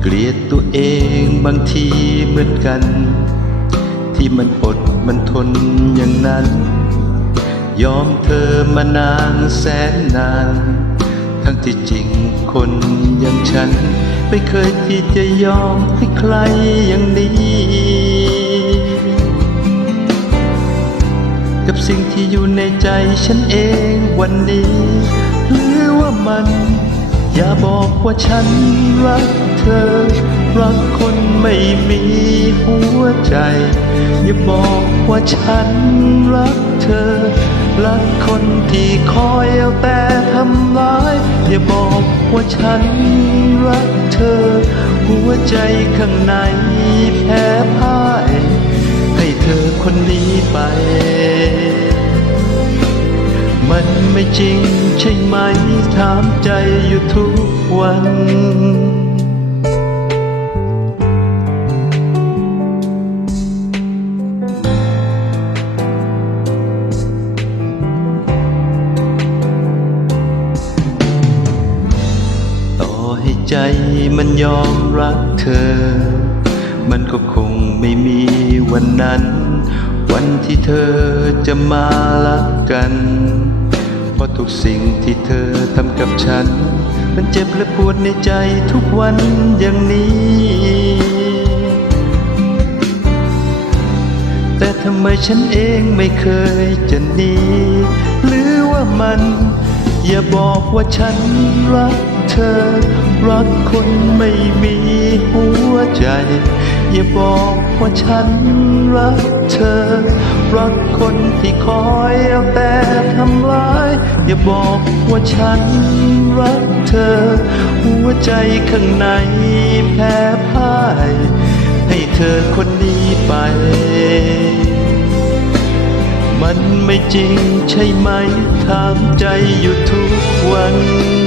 เกลียดตัวเองบางทีเหมือนกัน ที่มันอดมันทนอย่างนั้น ยอมเธอมานานแสนนาน ทั้งที่จริงคนอย่างฉัน ไม่เคยที่จะยอมให้ใครอย่างนี้ กับสิ่งที่อยู่ในใจฉันเองวันนี้ หรือว่ามัน อย่าบอกว่าฉันรัก อ รักคนไม่มีหัวใจ อย่าบอกว่าฉันรักเธอ รักคนที่คอยเอาแต่ทำร้าย อย่าบอกว่าฉันรักเธอ หัวใจข้างในแพ้พ่าย ให้เธอคนนี้ไปมันไม่จริงใช่ไหมถามใจอยู่ทุกวัน ใจมันยอมรักเธอ มันก็คงไม่มีวันนั้น วันที่เธอจะมารักกัน เพราะทุกสิ่งที่เธอทำกับฉัน มันเจ็บและปวดในใจทุกวันอย่างนี้ แต่ทำไมฉันเองไม่เคยจะหนีหรือว่ามัน อย่าบอกว่าฉันรักเธอ รักคนไม่มีหัวใจ อย่าบอกว่าฉันรักเธอ รักคนที่คอยเอาแต่ทำร้าย อย่าบอกว่าฉันรักเธอ หัวใจข้างในแพ้พ่าย ให้เธอคนนี้ไป จริงใช่ไหมถามใจอยู่ทุกวัน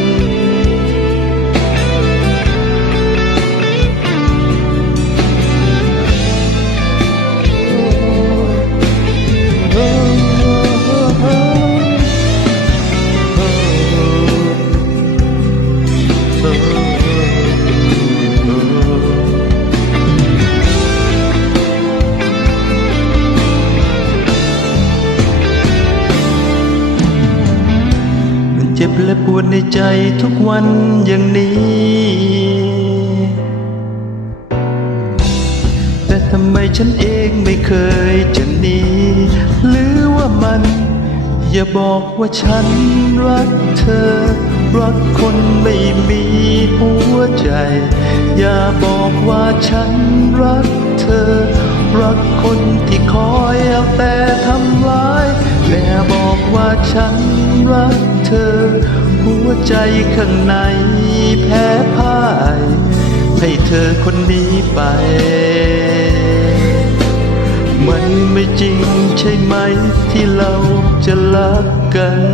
เจ็บและปวดในใจทุกวันอย่างนี้ แต่ทำไมฉันเองไม่เคยจะหนีหรือว่ามัน อย่าบอกว่าฉันรักเธอ รักคนไม่มีหัวใจ อย่าบอกว่าฉันรักเธอ รักคนที่คอยเอาแต่ ว่าฉันรักเธอ หัวใจข้างในแพ้พ่าย ให้เธอคนนี้ไป มันไม่จริงใช่ไหมที่เราจะรักกัน